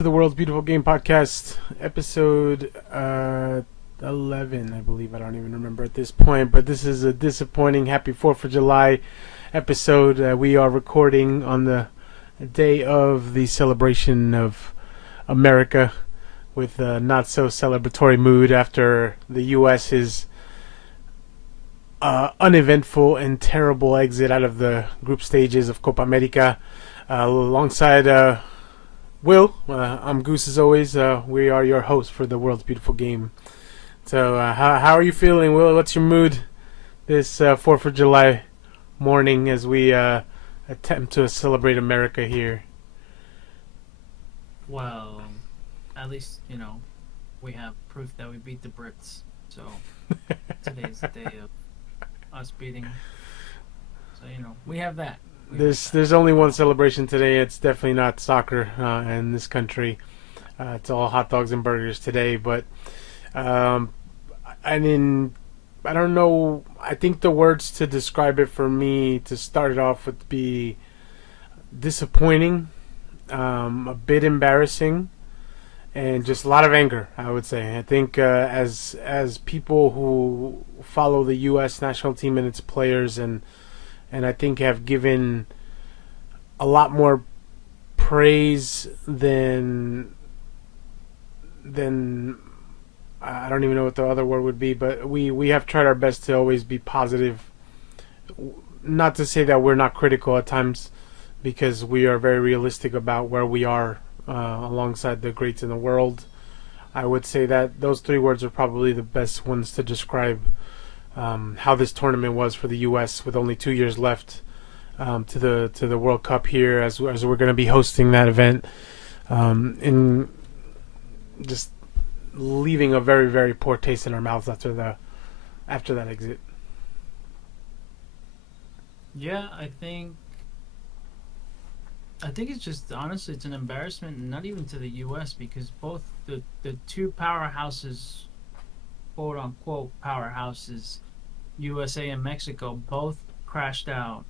The World's Beautiful Game Podcast, episode 11, I believe. I don't even remember at this point, but this is a disappointing Happy 4th of July episode. We are recording on the day of the celebration of America with a not so celebratory mood after the U.S.'s uneventful and terrible exit out of the group stages of Copa America. Alongside Will, I'm Goose as always. We are your hosts for the World's Beautiful Game. So, how are you feeling, Will? What's your mood this 4th of July morning as we attempt to celebrate America here? Well, at least, we have proof that we beat the Brits. So, today's the day of us beating. So, we have that. There's only one celebration today. It's definitely not soccer in this country. It's all hot dogs and burgers today. But I mean, I don't know. I think the words to describe it for me to start it off would be disappointing, a bit embarrassing, and just a lot of anger. I would say. I think as people who follow the U.S. national team and its players and I think have given a lot more praise than I don't even know what the other word would be, but we have tried our best to always be positive. Not to say that we're not critical at times, because we are very realistic about where we are alongside the greats in the world. I would say that those three words are probably the best ones to describe how this tournament was for the U.S. with only 2 years left to the World Cup here, as we're going to be hosting that event, in just leaving a very, very poor taste in our mouths after that exit. Yeah, I think it's just, honestly, it's an embarrassment, not even to the U.S., because both the two powerhouses, quote unquote powerhouses, USA and Mexico, both crashed out,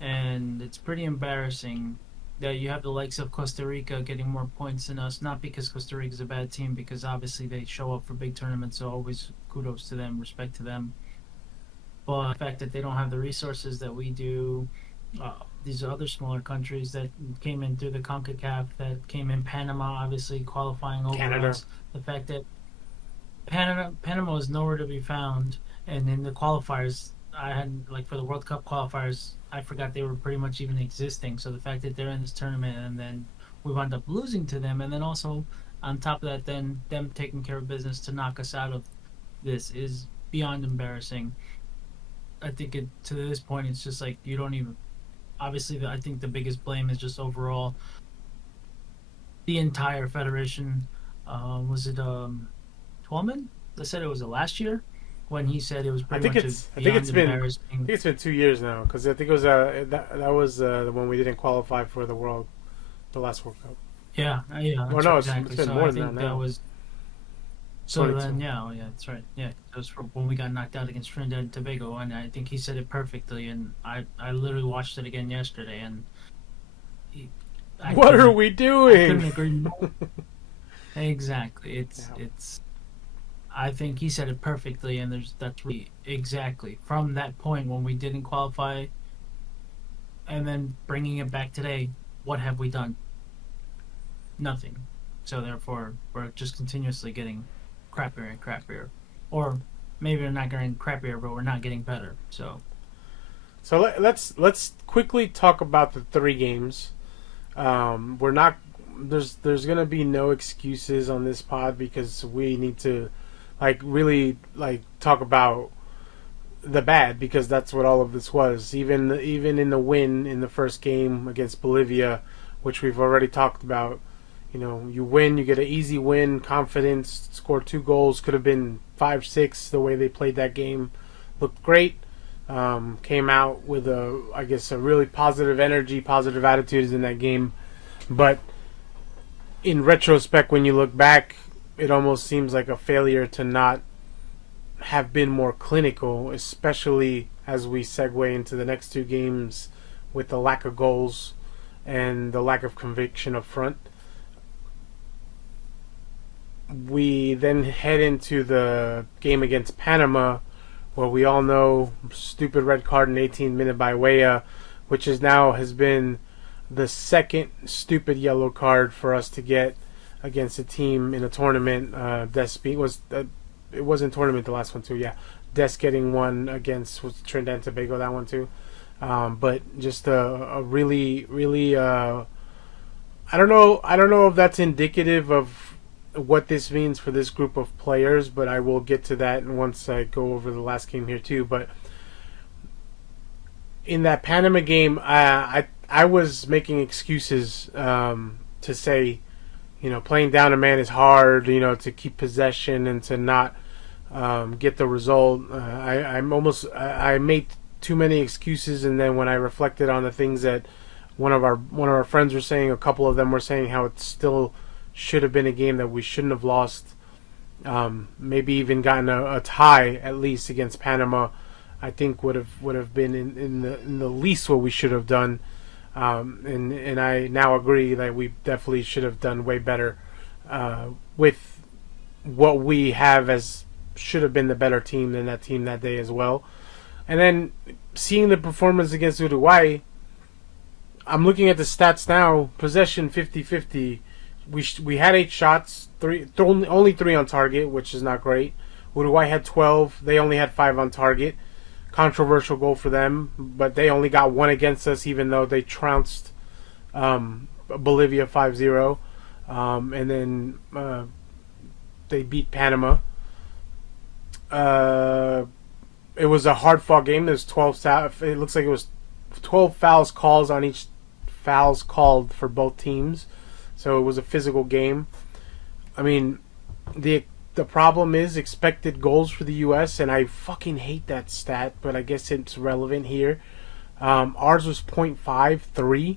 and it's pretty embarrassing that you have the likes of Costa Rica getting more points than us, not because Costa Rica is a bad team, because obviously they show up for big tournaments, so always kudos to them, respect to them, but the fact that they don't have the resources that we do. These other smaller countries that came in through the CONCACAF, that came in, Panama obviously qualifying over Canada. us, the fact that Panama is nowhere to be found. And in the qualifiers, I had, like, for the World Cup qualifiers, I forgot they were pretty much even existing. So the fact that they're in this tournament and then we wound up losing to them, and then also on top of that, then them taking care of business to knock us out of this is beyond embarrassing. I think to this point, it's just like you don't even. Obviously, I think the biggest blame is just overall the entire federation. Was it Twelman that said it was the last year? When he said it was pretty much embarrassing. I think it's been 2 years now, because I think it was that was the one we didn't qualify for the last World Cup. Yeah. Well, no, exactly. it's been So more I than think that that now. was. So 22. then, yeah, that's right. Yeah, it was from when we got knocked out against Trinidad and Tobago, and I think he said it perfectly. And I literally watched it again yesterday, and What are we I couldn't doing? agree more. Exactly. Yeah. It's. I think he said it perfectly, and that's really exactly from that point when we didn't qualify, and then bringing it back today. What have we done? Nothing. So therefore, we're just continuously getting crappier and crappier, or maybe we're not getting crappier, but we're not getting better. So Let's quickly talk about the three games. We're not there's gonna be no excuses on this pod, because we need to really talk about the bad, because that's what all of this was. Even in the win in the first game against Bolivia, which we've already talked about. You win, you get an easy win, confidence, score 2 goals, could have been 5-6 the way they played that game. Looked great. Came out with a really positive energy, positive attitudes in that game. But in retrospect, when you look back, it almost seems like a failure to not have been more clinical, especially as we segue into the next two games with the lack of goals and the lack of conviction up front. we then head into the game against Panama, where we all know stupid red card in 18th minute by Weah, which is now has been the second stupid yellow card for us to get against a team in a tournament. It was in tournament the last one too. Yeah, Des getting one against was Trinidad and Tobago, that one too. But just a really really I don't know if that's indicative of what this means for this group of players, but I will get to that once I go over the last game here too. But in that Panama game, I was making excuses to say, playing down a man is hard, to keep possession and to not get the result. I made too many excuses, and then when I reflected on the things that one of our friends were saying, a couple of them were saying how it still should have been a game that we shouldn't have lost. Maybe even gotten a tie at least against Panama. I think would have been in the least what we should have done. And I now agree that we definitely should have done way better with what we have as should have been the better team than that team that day as well. And then seeing the performance against Uruguay, I'm looking at the stats now. Possession 50-50. We had 8 shots, only 3 on target, which is not great. Uruguay had 12. They only had 5 on target. Controversial goal for them, but they only got 1 against us, even though they trounced Bolivia 5-0. And then they beat Panama. It was a hard-fought game. There's 12. It looks like it was 12 fouls called for both teams. So it was a physical game. I mean, the problem is expected goals for the U.S., and I fucking hate that stat, but I guess it's relevant here. Ours was 0.53,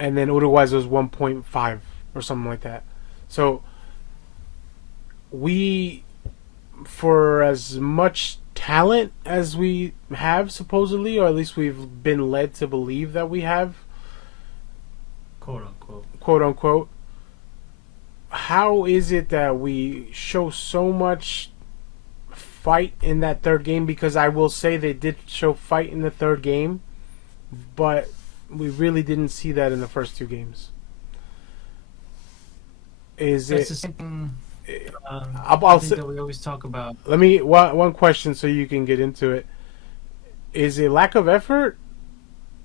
and then Uruguay's was 1.5 or something like that. So we, for as much talent as we have supposedly, or at least we've been led to believe that we have, quote unquote, how is it that we show so much fight in that third game? Because I will say they did show fight in the third game, but we really didn't see that in the first 2 games. Is That's it? the same thing. I'll say, that we always talk about. let me one question so you can get into it. Is it lack of effort,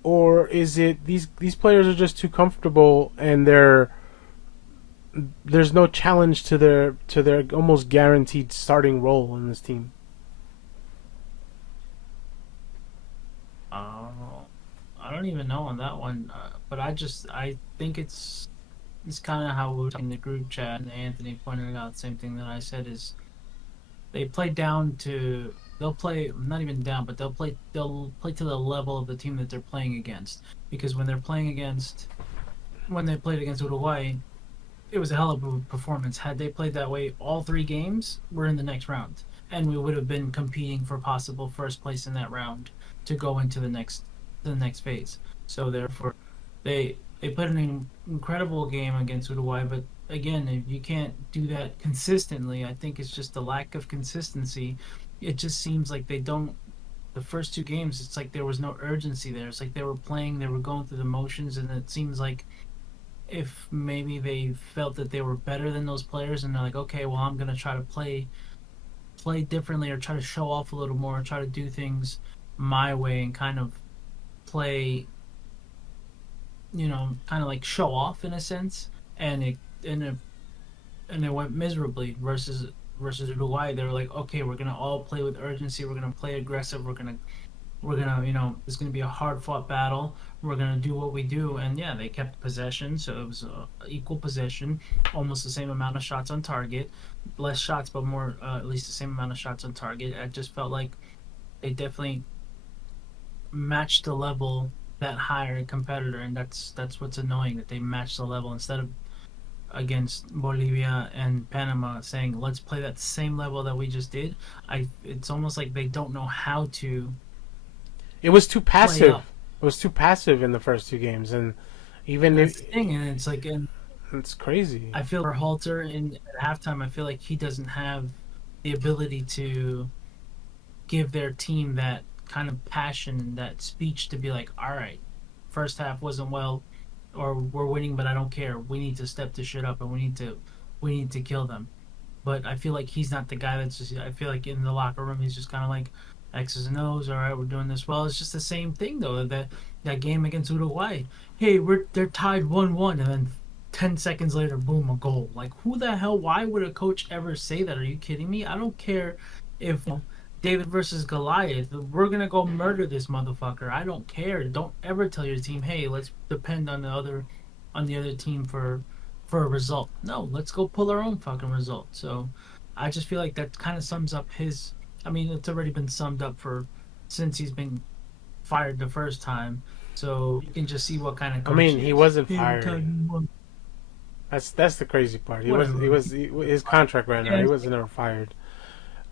or is it these players are just too comfortable and there's no challenge to their almost guaranteed starting role in this team? I don't even know on that one, but I think it's kind of how we were in the group chat, and Anthony pointed out the same thing that I said is they play down to they'll play not even down, but they'll play to the level of the team that they're playing against. Because when they played against Uruguay, it was a hell of a performance. Had they played that way all 3 games, we're in the next round, and we would have been competing for possible first place in that round to go into the next phase. So therefore, they played an incredible game against Uruguay, but again, if you can't do that consistently, I think it's just the lack of consistency. It just seems like they don't. The first 2 games, it's like there was no urgency there. It's like they were playing, they were going through the motions, and it seems like if maybe they felt that they were better than those players, and they're like, okay, well, I'm gonna try to play differently, or try to show off a little more, or try to do things my way, and kind of play, kind of like show off in a sense, and it went miserably versus Uruguay. They were like, okay, we're gonna all play with urgency, we're gonna play aggressive, we're gonna it's gonna be a hard fought battle. We're gonna do what we do, and yeah, they kept possession, so it was equal possession, almost the same amount of shots on target, less shots, but more at least the same amount of shots on target. I just felt like they definitely matched the level that higher competitor, and that's what's annoying, that they matched the level instead of against Bolivia and Panama saying let's play that same level that we just did. It's almost like they don't know how to. It was too passive. It was too passive in the first 2 games, and even that's the thing, and it's like It's crazy. I feel for Halter in at halftime. I feel like he doesn't have the ability to give their team that kind of passion and that speech to be like, all right, first half wasn't well, or we're winning, but I don't care. We need to step this shit up, and we need to kill them. But I feel like he's not the guy that's just. I feel like in the locker room, he's just kind of like X's and O's. All right, we're doing this well. It's just the same thing though. That game against Uruguay. Hey, they're tied 1-1, and then 10 seconds later, boom, a goal. Like who the hell? Why would a coach ever say that? Are you kidding me? I don't care if David versus Goliath. We're gonna go murder this motherfucker. I don't care. Don't ever tell your team, hey, let's depend on the other team for a result. No, let's go pull our own fucking result. So I just feel like that kind of sums up his. I mean, it's already been summed up for since he's been fired the first time. So you can just see what kind of I coach mean, he he is. wasn't Hey, we're fired. tied 1-1. That's the crazy part. Whatever. His contract ran out. Yeah, He wasn't ever fired.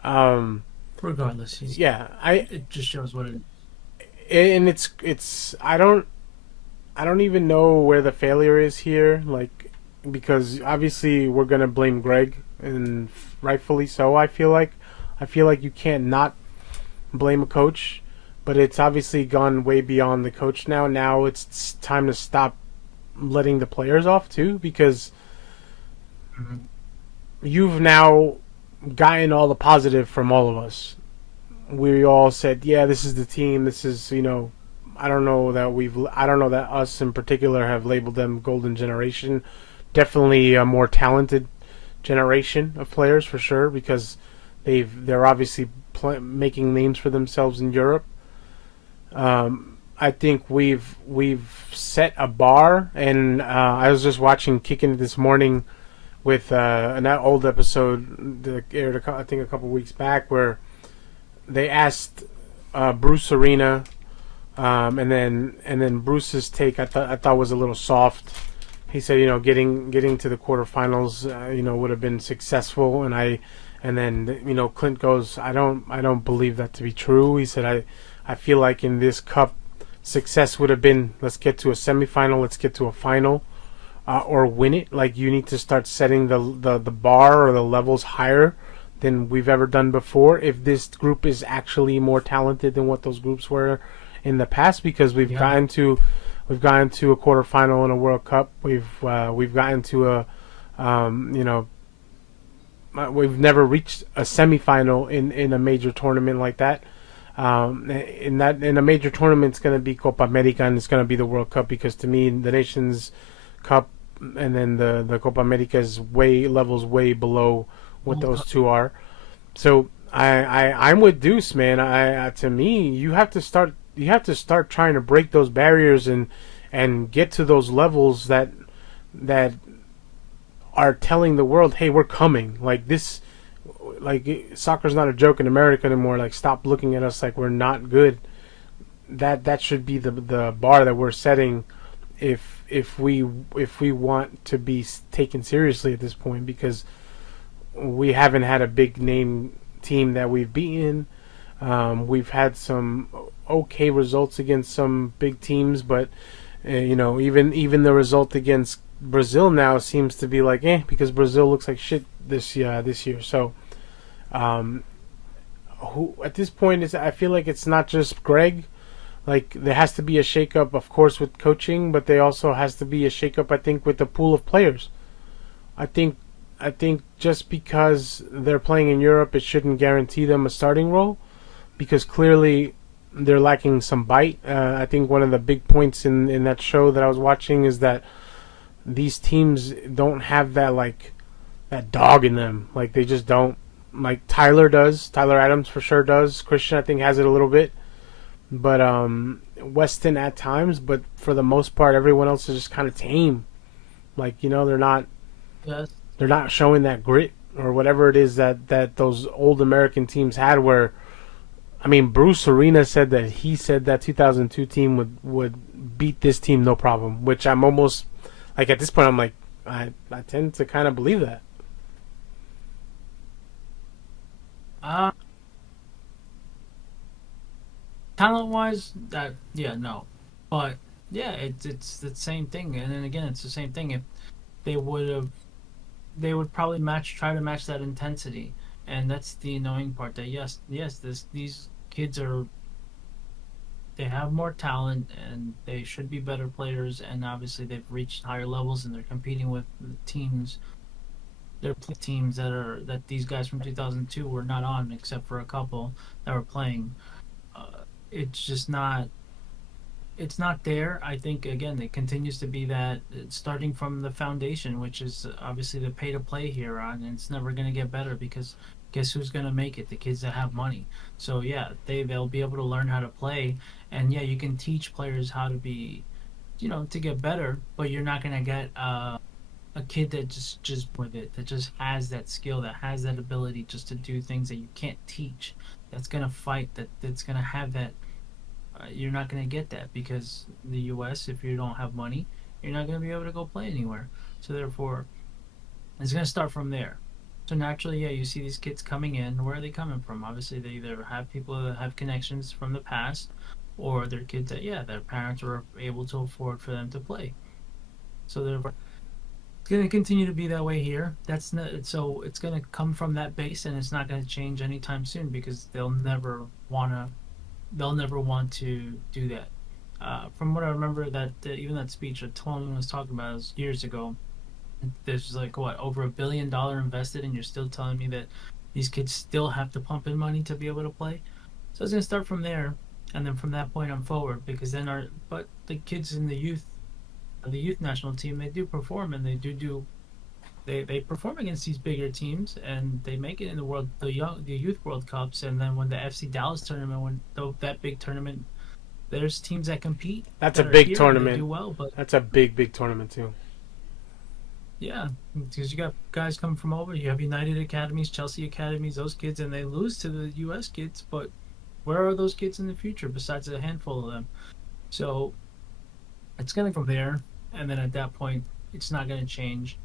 Um, regardless, yeah, I it just shows what it is. and it's I don't even know where the failure is here. Like because obviously we're gonna blame Greg and rightfully so. I feel like you can't not blame a coach, but it's obviously gone way beyond the coach now. Now it's time to stop letting the players off too because Mhm. you've now gotten all the positive from all of us. We all said, yeah, this is the team. This is, I don't know that us in particular have labeled them golden generation. Definitely a more talented generation of players for sure because they're obviously making names for themselves in Europe. I think we've set a bar, and I was just watching Kicking It this morning with an old episode that aired I think a couple weeks back where they asked Bruce Arena, and then Bruce's take I thought was a little soft. He said, getting to the quarterfinals, would have been successful, and then Clint goes, I don't believe that to be true. He said, I feel like in this cup, success would have been let's get to a semifinal, let's get to a final, or win it. Like you need to start setting the bar or the levels higher than we've ever done before. If this group is actually more talented than what those groups were in the past, because Yeah. we've gotten to a quarterfinal in a World Cup. We've gotten to we've never reached a semifinal in a major tournament like that. In a major tournament, it's going to be Copa America and it's going to be the World Cup because to me the Nations Cup and then the Copa America is levels way below what those two are. So I'm with Deuce, man. To me you have to start trying to break those barriers and get to those levels that are telling the world, hey, we're coming. Like this, like soccer's not a joke in America anymore. Like stop looking at us like we're not good. That should be the bar that we're setting if we want to be taken seriously at this point because we haven't had a big name team that we've beaten. We've had some okay results against some big teams, but even the result against Brazil now seems to be like because Brazil looks like shit this year. So who at this point is I feel like it's not just Greg. Like there has to be a shakeup, of course, with coaching, but there also has to be a shakeup. I think with the pool of players. I think just because they're playing in Europe, it shouldn't guarantee them a starting role, because clearly they're lacking some bite. I think one of the big points in that show that I was watching is that these teams don't have that dog in them. Like they just don't. Like Tyler does. Tyler Adams for sure does. Christian I think has it a little bit, but Weston at times. But for the most part, everyone else is just kind of tame. Like they're not. Yes. They're not showing that grit or whatever it is that those old American teams had. Where, I mean, Bruce Arena said that 2002 team would beat this team no problem. Which I'm almost like at this point I'm like I tend to kind of believe that. Uh, talent wise, that yeah, no, but yeah, it's the same thing. And then again, it's the same thing. they would have they would probably try to match that intensity, and that's the annoying part. That yes, these kids are they have more talent and they should be better players, and obviously they've reached higher levels and they're competing with teams. They're teams that these guys from 2002 were not on, except for a couple that were playing. It's just not it's not there. I think again it continues to be that starting from the foundation, which is obviously the pay to play here on, and it's never going to get better because guess who's going to make it? The kids that have money. So yeah, they'll be able to learn how to play, and yeah, you can teach players how to be, to get better, but you're not going to get a kid that just with it that just has that skill, that has that ability just to do things that you can't teach. That's going to fight, that's going to have that you're not going to get that because the U.S., if you don't have money, you're not going to be able to go play anywhere. So therefore, it's going to start from there. So naturally, yeah, you see these kids coming in. Where are they coming from? Obviously, they either have people that have connections from the past, or they're kids that their parents were able to afford for them to play. So therefore, it's going to continue to be that way here. That's not, so it's going to come from that base, and it's not going to change anytime soon because they'll never want to do that. From what I remember, that even that speech that Tolman was talking about was years ago. There's like what over $1 billion invested, and you're still telling me that these kids still have to pump in money to be able to play. So it's gonna start from there, and then from that point on forward, because then but the kids in the youth national team, they do perform, and they perform against these bigger teams, and they make it in the youth World Cups, and then when the FC Dallas tournament, that big tournament, there's teams that compete. That's that a are big here, and they tournament. do well, but That's a big tournament too. yeah, because you got guys coming from over. You have United academies, Chelsea academies, those kids, and they lose to the U.S. kids. But where are those kids in the future besides a handful of them? So it's going to come there, and then at that point, it's not going to change.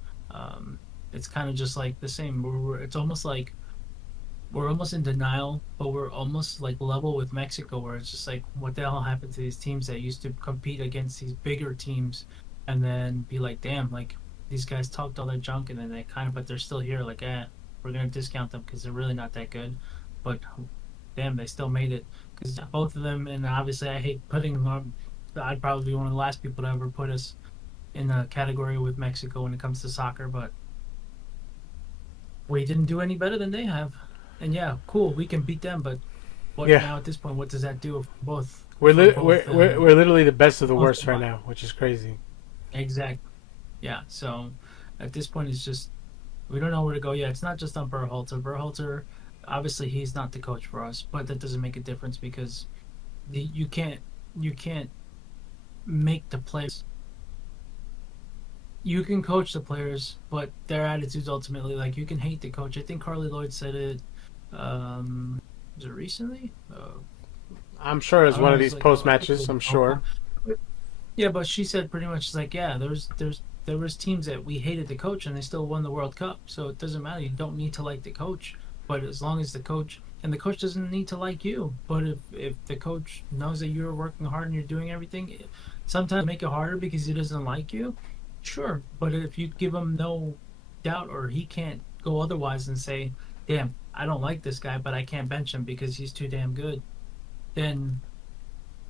It's kind of just like the same. It's almost like we're almost in denial, but we're almost like level with Mexico, where it's just like, what the hell happened to these teams that used to compete against these bigger teams, and then be like, damn, like these guys talked all that junk, and then but they're still here. Like, we're gonna discount them because they're really not that good, but damn, they still made it because both of them. And obviously, I hate putting them on. I'd probably be one of the last people to ever put us in a category with Mexico when it comes to soccer, but we didn't do any better than they have. And yeah, cool, we can beat them, but what Yeah, now at this point? What does that do we're for li- both? we're literally the best of the Both worst right now, which is crazy. exactly. Yeah. So at this point, it's just we don't know where to go. Yeah, it's not just on Berhalter. Berhalter, obviously, he's not the coach for us, but that doesn't make a difference because you can't make the players. You can coach the players, but their attitudes ultimately, like you can hate the coach. I think Carly Lloyd said it. Was it recently? I'm sure I it's don't one know. of It's these like post matches. I'm sure. yeah, but she said pretty much like yeah, there was teams that we hated the coach and they still won the World Cup. So it doesn't matter. You don't need to like the coach, but as long as the coach doesn't need to like you. But if the coach knows that you're working hard and you're doing everything, sometimes make it harder because he doesn't like you. Sure, but if you give him no doubt or he can't go otherwise and say, "Damn, I don't like this guy, but I can't bench him because he's too damn good," then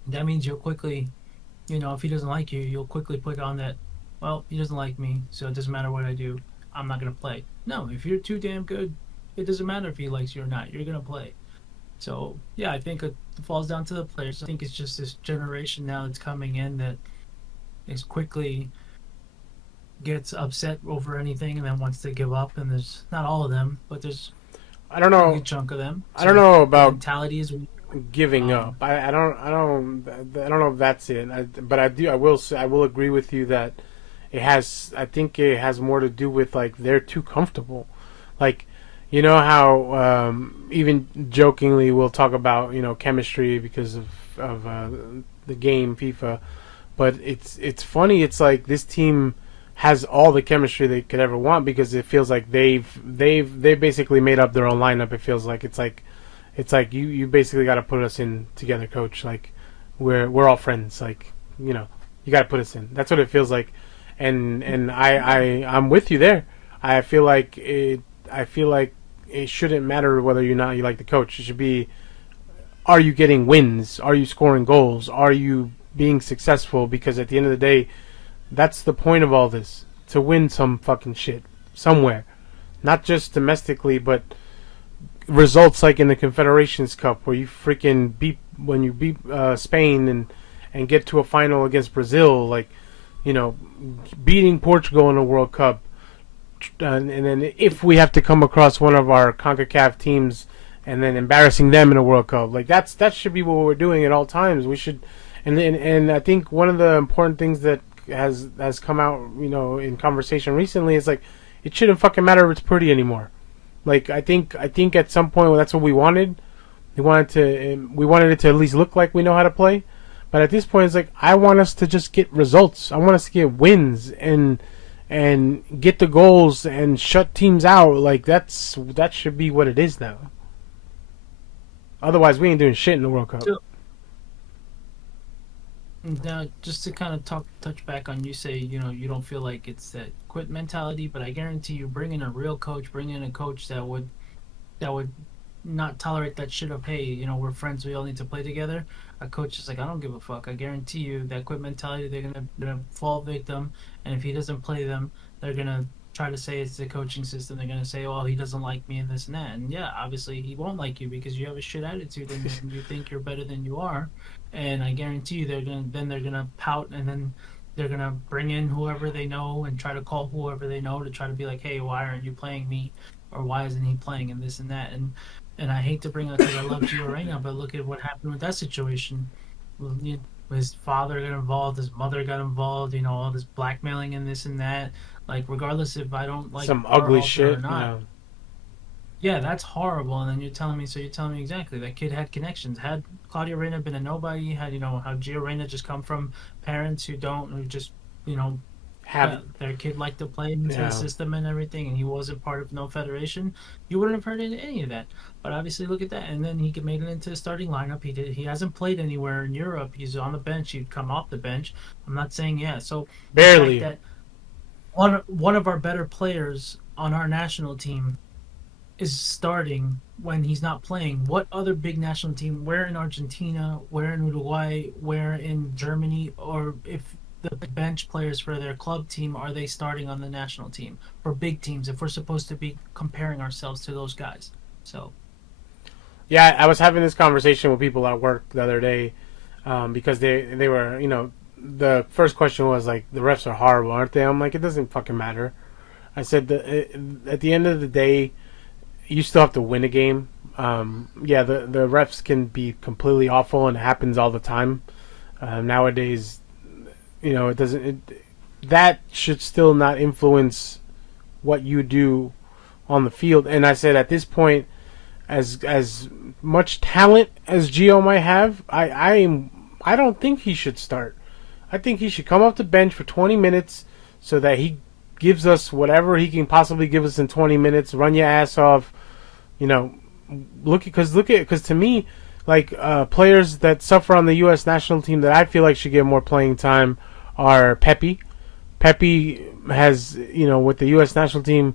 that means you'll quickly, if he doesn't like you, you'll quickly put on that, well, he doesn't like me, so it doesn't matter what I do. I'm not going to play. No, if you're too damn good, it doesn't matter if he likes you or not. You're going to play. So, yeah, I think it falls down to the players. I think it's just this generation now that's coming in that is quickly gets upset over anything and then wants to give up. And there's not all of them, but there's I don't a know. good chunk of them. I don't So know the about mentality is giving up. um, I don't know if that's it. But I do. I will say. I will agree with you that it has. I think it has more to do with like they're too comfortable. Like, you know how even jokingly we'll talk about chemistry because of the game FIFA, but it's funny. It's like this team has all the chemistry they could ever want because it feels like they basically made up their own lineup. It feels like it's like you basically got to put us in together, coach. Like we're all friends. Like you got to put us in. That's what it feels like. and I'm with you there. I feel like it. I feel like it shouldn't matter whether or not you like the coach. It should be, are you getting wins? Are you scoring goals? Are you being successful? Because at the end of the day, that's the point of all this, to win some fucking shit somewhere, not just domestically, but results like in the Confederations Cup where you freaking beat when you beat Spain and get to a final against Brazil, like, you know, beating Portugal in a World Cup, and then if we have to come across one of our CONCACAF teams and then embarrassing them in a World Cup, like that should be what we're doing at all times. We should, and I think one of the important things that has come out, you know, in conversation recently is like, it shouldn't fucking matter if it's pretty anymore. Like I think at some point, well, that's what we wanted. We wanted it to at least look like we know how to play. But at this point, it's like, I want us to just get results. I want us to get wins and get the goals and shut teams out. Like that should be what it is now. Otherwise, we ain't doing shit in the World Cup. So, now, just to kind of touch back on, you say, you know, you don't feel like it's that quit mentality, but I guarantee you, bring in a real coach, bring in a coach that would not tolerate that shit of, hey, you know, we're friends, we all need to play together. A coach is like, I don't give a fuck. I guarantee you that quit mentality, they're gonna fall victim, and if he doesn't play them, they're gonna try to say it's the coaching system. They're gonna say, oh, he doesn't like me and this and that. And yeah, obviously he won't like you because you have a shit attitude and you think you're better than you are. And I guarantee you, they're gonna pout, and then they're gonna bring in whoever they know and try to call whoever they know to try to be like, hey, why aren't you playing me, or why isn't he playing, and this and that. And I hate to bring up, because I love Gio Reyna, but look at what happened with that situation. His father got involved, his mother got involved, you know, all this blackmailing and this and that. Like, regardless if I don't like some ugly shit or not, yeah, that's horrible. And then you're telling me exactly that kid had connections. Had Claudio Reyna been a nobody, had, you know, how Gio Reyna just come from parents who just, you know, have their kid liked to play into the system and everything, and he wasn't part of no federation, you wouldn't have heard any of that. But obviously, look at that, and then he made it into the starting lineup. He hasn't played anywhere in Europe. He's on the bench. He'd come off the bench. I'm not saying, yeah. So barely. The fact that one of our better players on our national team is starting when he's not playing. What other big national team, where in Argentina, where in Uruguay, where in Germany, or if the bench players for their club team, are they starting on the national team for big teams, if we're supposed to be comparing ourselves to those guys? So yeah, I was having this conversation with people at work the other day, because they were, you know, the first question was like, the refs are horrible, aren't they? I'm like, it doesn't fucking matter. I said at the end of the day, you still have to win a game. Yeah, the refs can be completely awful, and it happens all the time. Nowadays, you know, that should still not influence what you do on the field. And I said, at this point, as much talent as Gio might have, I don't think he should start. I think he should come off the bench for 20 minutes so that he gives us whatever he can possibly give us in 20 minutes. Run your ass off, you know. Because to me, like, players that suffer on the U.S. national team that I feel like should get more playing time are Pepe. Pepe has, you know, with the U.S. national team,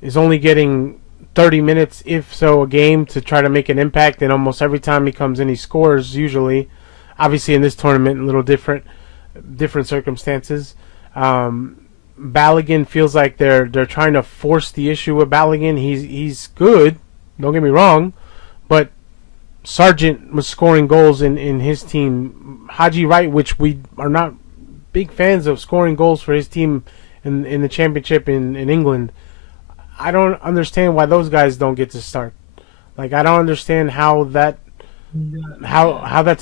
is only getting 30 minutes, if so, a game to try to make an impact. And almost every time he comes in, he scores, usually. Obviously, in this tournament, a little different circumstances. Balogun feels like they're trying to force the issue with Balogun. He's good, don't get me wrong, but Sargent was scoring goals in his team. Haji Wright, which we are not big fans of scoring goals for his team in the championship in England. I don't understand why those guys don't get to start. Like, I don't understand how that's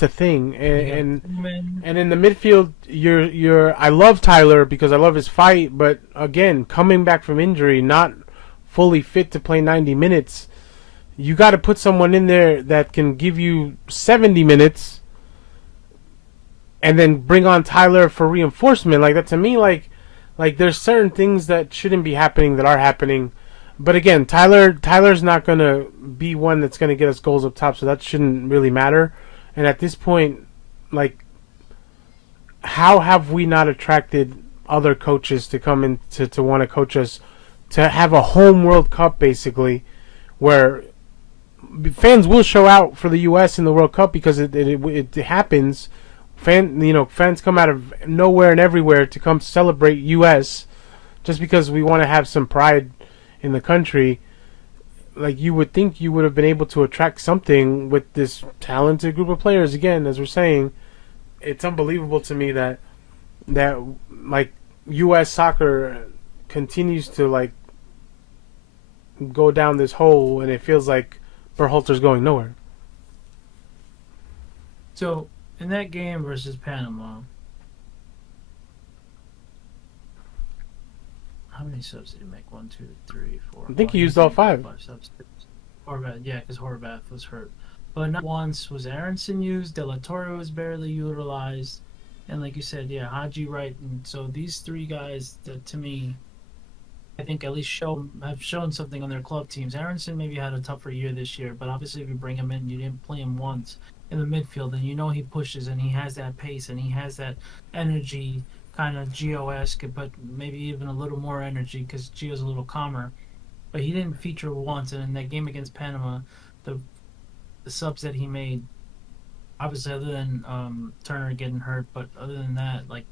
a thing. And in the midfield, I love Tyler because I love his fight, but again, coming back from injury, not fully fit to play 90 minutes, you got to put someone in there that can give you 70 minutes and then bring on Tyler for reinforcement. Like, that to me, like there's certain things that shouldn't be happening that are happening. But again, Tyler's not going to be one that's going to get us goals up top, so that shouldn't really matter. And at this point, like, how have we not attracted other coaches to come in to want to coach us, to have a home World Cup basically, where fans will show out for the U.S. in the World Cup because it happens. Fans come out of nowhere and everywhere to come celebrate U.S. just because we want to have some pride in the country. Like, you would think you would have been able to attract something with this talented group of players. Again, as we're saying, it's unbelievable to me that like U.S. soccer continues to like go down this hole, and it feels like Berhalter's going nowhere. So in that game versus Panama, how many subs did he make? 1, 2, 3, 4. I think he He used all made five. 5 subs. Horvath, yeah, because Horvath was hurt. But not once was Aronson used. De La Torre was barely utilized. And like you said, yeah, Haji Wright. And so these three guys, that, to me, I think at least have shown something on their club teams. Aronson maybe had a tougher year this year, but obviously if you bring him in, you didn't play him once in the midfield, and you know he pushes and he has that pace and he has that energy, kind of Gio-esque, but maybe even a little more energy because Gio's a little calmer. But he didn't feature once, and in that game against Panama, the subs that he made, obviously other than Turner getting hurt, but other than that, like,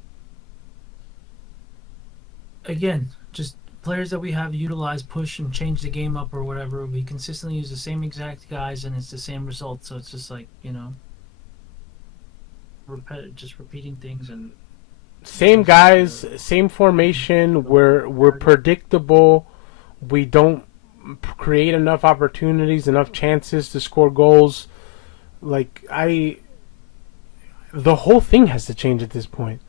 again, just players that we have utilize, push, and change the game up or whatever. We consistently use the same exact guys, and it's the same result. So it's just like, just repeating things and Same guys, same formation. We're predictable. We don't create enough opportunities, enough chances to score goals. Like, the whole thing has to change at this point.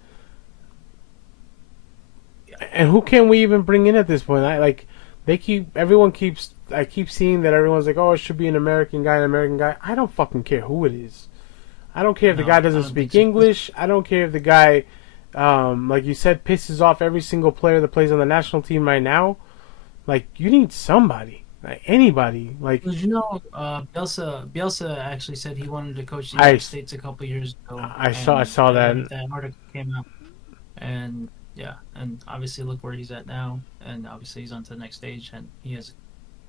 And who can we even bring in at this point? I keep seeing that everyone's like, oh, it should be an American guy, an American guy. I don't fucking care who it is. I don't care if the guy doesn't speak English. I don't care if the guy, like you said, pisses off every single player that plays on the national team right now. Like, you need somebody, like anybody. Like, did you know, Bielsa actually said he wanted to coach the United States a couple years ago. I saw that. That article came out, and yeah, and obviously look where he's at now, and obviously he's on to the next stage, and he has a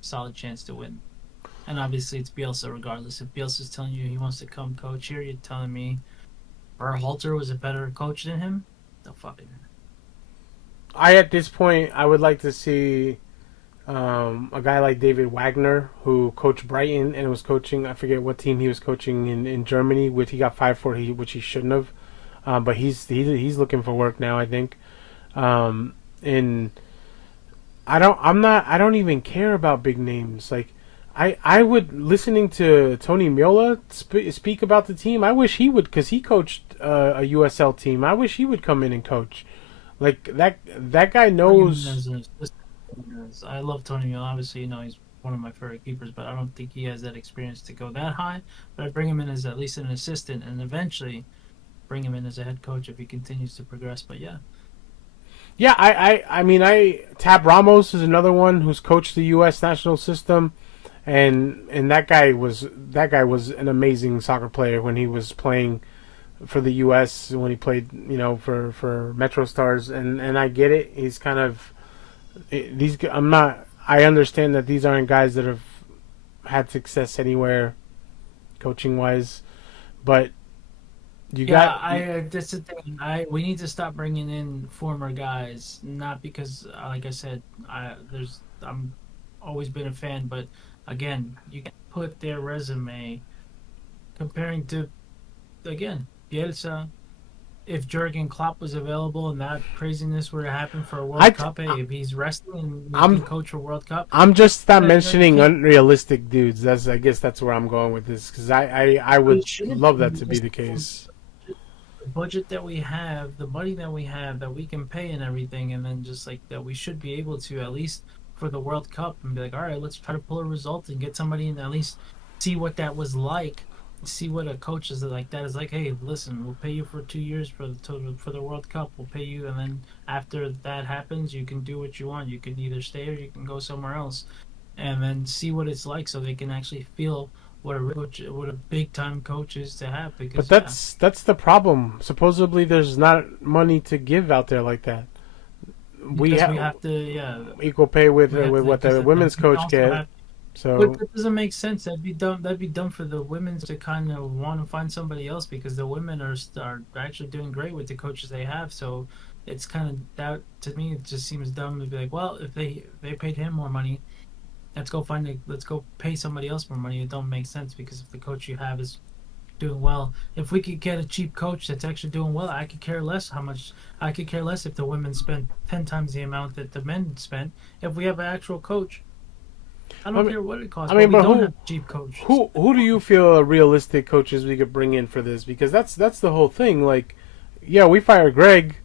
solid chance to win. And obviously it's Bielsa regardless. If Bielsa's telling you he wants to come coach here, you're telling me Berhalter was a better coach than him? No fucking. At this point, I would like to see a guy like David Wagner, who coached Brighton and was coaching, I forget what team he was coaching in Germany, which he got fired for, which he shouldn't have. But he's looking for work now, I think. And I don't even care about big names. Like, I would, listening to Tony Miola speak about the team, I wish he would, because he coached a USL team. I wish he would come in and coach. Like, that guy knows. I love Tony Miola. Obviously, he's one of my favorite keepers, but I don't think he has that experience to go that high. But I'd bring him in as at least an assistant, and eventually bring him in as a head coach if he continues to progress. But yeah. Yeah, I mean, Tab Ramos is another one who's coached the U.S. national system, and that guy was an amazing soccer player when he was playing for the U.S. when he played, for Metro Stars, and I get it. He's kind of I understand that these aren't guys that have had success anywhere, coaching wise, but that's the thing. We need to stop bringing in former guys, not because, like I said, I'm always been a fan, but again, you can put their resume comparing to, again, Bielsa. If Jurgen Klopp was available and that craziness were to happen for a World Cup, if he's resting and can coach for World Cup, I'm just not mentioning unrealistic dudes. I guess that's where I'm going with this, because I would love that to be the case. The budget that we have, the money that we have, that we can pay and everything, and then just like that, we should be able to, at least for the World Cup, and be like, all right, let's try to pull a result and get somebody and at least see what that was like. See what a coach is like. That is like, hey, listen, we'll pay you for 2 years for the World Cup. We'll pay you, and then after that happens, you can do what you want. You can either stay or you can go somewhere else, and then see what it's like, so they can actually feel what a big time coach is to have. Because, but that's the problem. Supposedly, there's not money to give out there like that. we because we have have to, yeah, equal pay with we have to what because the women's we coach also get. have. But So that doesn't make sense. That'd be dumb. That'd be dumb for the women to kind of want to find somebody else because the women are actually doing great with the coaches they have. So it's kind of that to me. It just seems dumb to be like, well, if they paid him more money, let's go pay somebody else more money. It don't make sense because if the coach you have is doing well, if we could get a cheap coach that's actually doing well, I could care less how much. I could care less if the women spend 10 times the amount that the men spent. If we have an actual coach, I I don't mean, care what it I costs, but mean, we but don't have cheap coaches. who do you feel are realistic coaches we could bring in for this? Because that's the whole thing. Like, yeah, we fire Greg,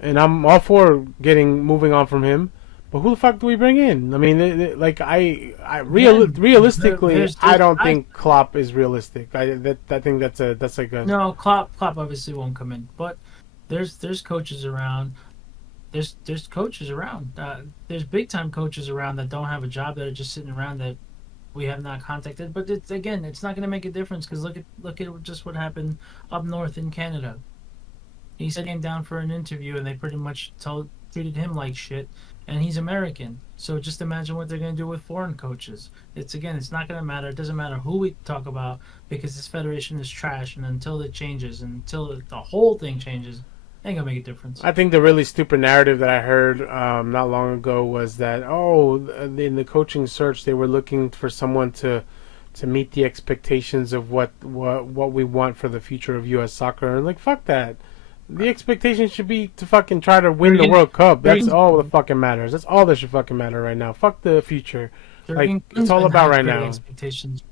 and I'm all for getting moving on from him. But who the fuck do we bring in? I mean, like Again, realistically, I there's don't guys. think Klopp is realistic. I think that's like a No, Klopp obviously won't come in, but there's coaches around. There's coaches around. There's big time coaches around that don't have a job that are just sitting around that we have not contacted. But it's again, it's not going to make a difference because look at just what happened up north in Canada. He came down for an interview and they pretty much treated him like shit. And he's American, so just imagine what they're going to do with foreign coaches. It's not going to matter. It doesn't matter who we talk about because this federation is trash. And until it changes, and until the whole thing changes, ain't gonna make a difference. I think the really stupid narrative that I heard not long ago was that in the coaching search they were looking for someone to meet the expectations of what we want for the future of U.S. soccer. And like fuck that, the expectation should be to fucking try to win the Jurgen, World Cup. That's Jurgen, all that fucking matters. That's all that should fucking matter right now. Fuck the future. Like Jurgen it's all Klinsmann about had right great now. expectations.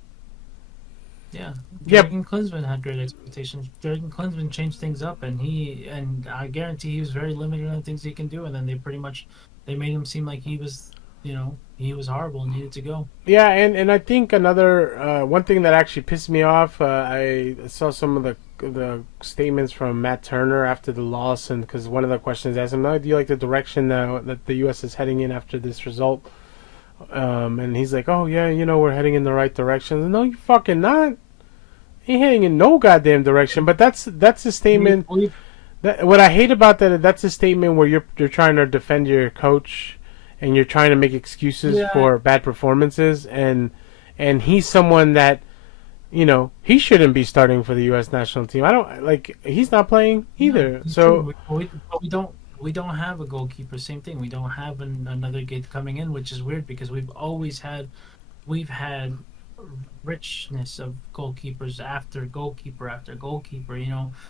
Yeah, Yep. Jurgen Klinsmann had great expectations. Jurgen Klinsmann changed things up, and I guarantee he was very limited on the things he can do. And then they made him seem like he was, he was horrible and needed to go. Yeah, and I think another one thing that actually pissed me off. I saw some of the statements from Matt Turner after the loss, and because one of the questions asked him, "Oh, do you like the direction that the U.S. is heading in after this result?" And he's like, "Oh yeah, we're heading in the right direction." No, you fucking not. Ain't heading in no goddamn direction. But that's a statement. We What I hate about that's a statement where you're trying to defend your coach, and you're trying to make excuses yeah, for bad performances, and he's someone that he shouldn't be starting for the U.S. national team. I don't like he's not playing no, either. it's So true. But we don't have a goalkeeper. Same thing. We don't have another gate coming in, which is weird because we've had richness of goalkeepers after goalkeeper.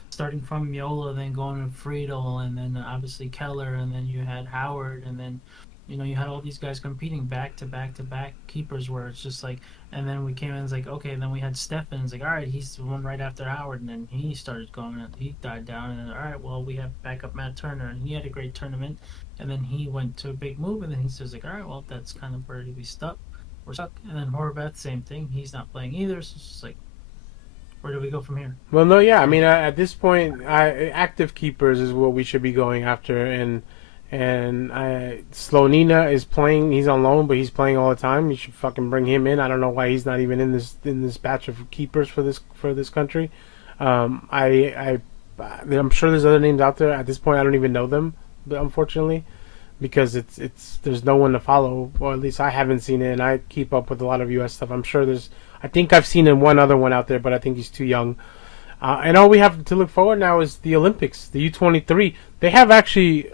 Starting from Miola, then going to Friedel, and then obviously Keller, and then you had Howard, and then you had all these guys competing back to back to back keepers where it's just like, and then we came in and it's like, okay, and then we had Stefan, it's like, all right, he's the one right after Howard, and then he started going, and he died down, and then, all right, well, we have backup Matt Turner, and he had a great tournament, and then he went to a big move, and then he says like, all right, well, that's kind of where we stuck. We're stuck. And then Horvath, same thing. He's not playing either, so it's just like, where do we go from here? well, no, yeah. I mean, at this point, active keepers is what we should be going after, and Slonina is playing. He's on loan, but he's playing all the time. You should fucking bring him in. I don't know why he's not even in this batch of keepers for this country. I'm sure there's other names out there. At this point, I don't even know them, but unfortunately, because it's there's no one to follow, or at least I haven't seen it. And I keep up with a lot of U.S. stuff. I'm sure there's. I think I've seen one other one out there, but I think he's too young. And all we have to look forward now is the Olympics, the U23. They have actually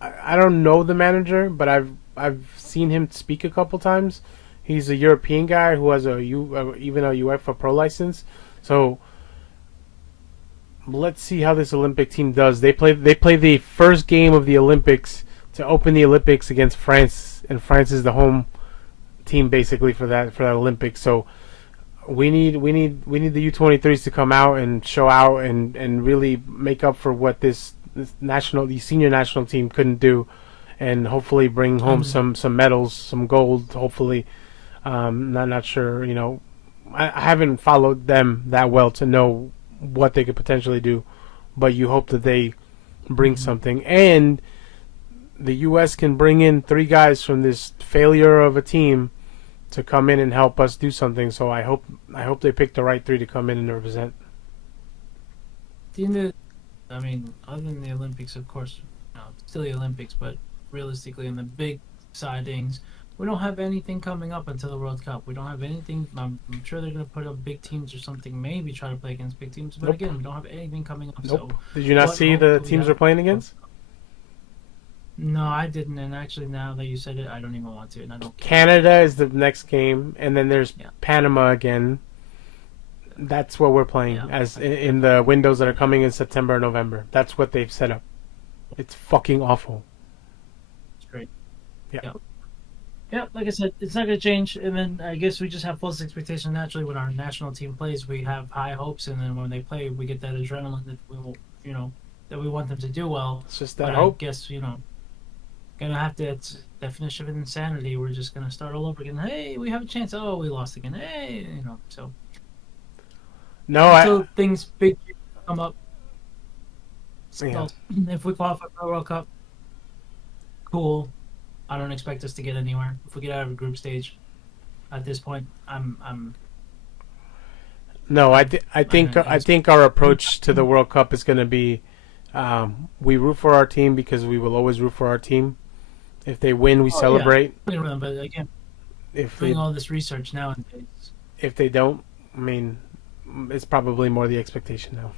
I don't know the manager, but I've seen him speak a couple times. He's a European guy who has even a UEFA Pro license. So let's see how this Olympic team does. They play the first game of the Olympics to open the Olympics against France, and France is the home team basically for that Olympics. So we need the U23s to come out and show out and really make up for what the senior national team couldn't do, and hopefully bring home some medals, some gold. Hopefully, not sure. I haven't followed them that well to know what they could potentially do, but you hope that they bring something, and the U.S. can bring in 3 guys from this failure of a team to come in and help us do something. So I hope they pick the right 3 to come in and represent. I mean, other than the Olympics, of course, still the Olympics, but realistically, in the big sidings, we don't have anything coming up until the World Cup. We don't have anything. I'm sure they're going to put up big teams or something, maybe try to play against big teams. But Nope. again, we don't have anything coming up. Nope. So Did you not what see hope the do we teams have? we're playing against? No, I didn't. And actually, now that you said it, I don't even want to, and I don't care. Canada is the next game, and then there's Yeah. Panama again. That's what we're playing Yeah. as in the windows that are coming in September and November. That's what they've set up. It's fucking awful. It's great. Yeah. Yeah. Yeah, like I said, it's not going to change. And then I guess we just have false expectations. Naturally, when our national team plays, we have high hopes, and then when they play, we get that adrenaline that we will, that we want them to do well. It's just that But hope. I guess gonna have to. It's definition of insanity. We're just gonna start all over again. Hey, we have a chance. Oh, we lost again. Hey, So No, until things big come up. So Yeah. if we qualify for the World Cup, cool. I don't expect us to get anywhere. If we get out of a group stage, at this point, no. I think our approach to the World Cup is going to be, we root for our team because we will always root for our team. If they win, we celebrate. Yeah. But again, If doing they, all this research nowadays. if they don't, I mean, it's probably more the expectation now.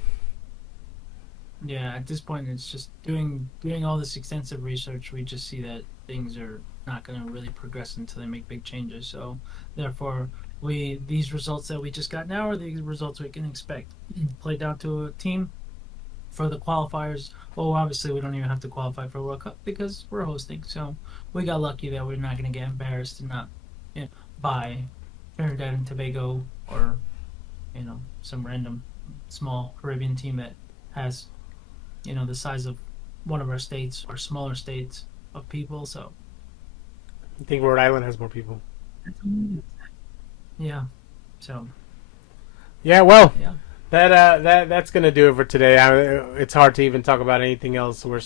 Yeah, at this point, it's just doing all this extensive research. We just see that things are not going to really progress until they make big changes. So, therefore, these results that we just got now are the results we can expect. Play down to a team for the qualifiers. Well, obviously, we don't even have to qualify for a World Cup because we're hosting. So, we got lucky that we're not going to get embarrassed and not by Trinidad and Tobago or some random small Caribbean team that has the size of one of our states or smaller states of people. So I think Rhode Island has more people. yeah, so Yeah, well, yeah, that's gonna do it for today. It's hard to even talk about anything else. We're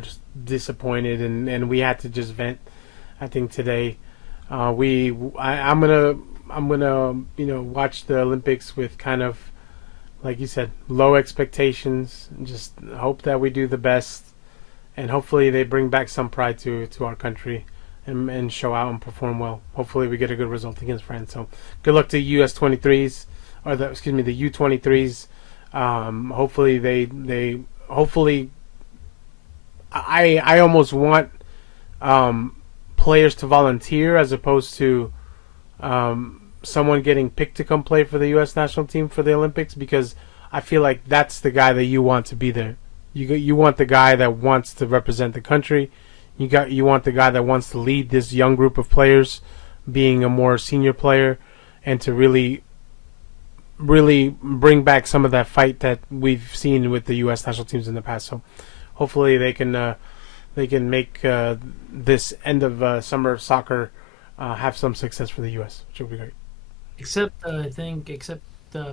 just disappointed, and we had to just vent. I think today, I'm gonna watch the Olympics with kind of, like you said, low expectations. Just hope that we do the best, and hopefully they bring back some pride to our country, and show out and perform well. Hopefully we get a good result against France. So good luck to US-23s, or the U-23s. Hopefully they hopefully I almost want players to volunteer as opposed to someone getting picked to come play for the U.S. national team for the Olympics, because I feel like that's the guy that you want to be there. You want the guy that wants to represent the country. You want the guy that wants to lead this young group of players, being a more senior player, and to really bring back some of that fight that we've seen with the U.S. national teams in the past. So hopefully they can make this end of summer of soccer have some success for the U.S., which would be great. except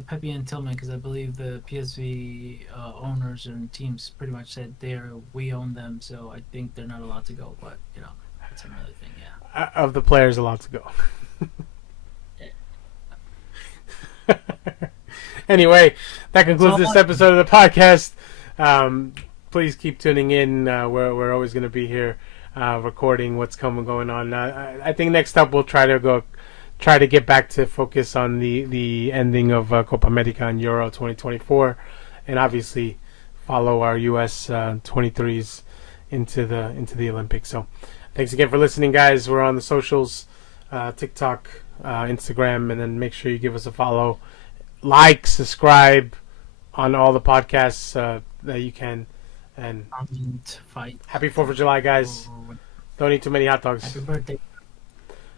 Pepe and Tillman, because I believe the PSV owners and teams pretty much said we own them, so I think they're not allowed to go. But that's another thing. Yeah. Of the players allowed to go. Anyway, that concludes this episode of the podcast. Please keep tuning in. We're always going to be here recording what's going on. I think next up we'll try to get back to focus on the ending of Copa America and Euro 2024, and obviously follow our US 23s into the Olympics. So thanks again for listening, guys. We're on the socials, TikTok, Instagram, and then make sure you give us a follow, like, subscribe on all the podcasts that you can. And Fight. happy 4th of July, guys. Don't eat too many hot dogs. Happy birthday.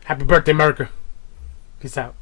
Happy birthday, America. Peace out.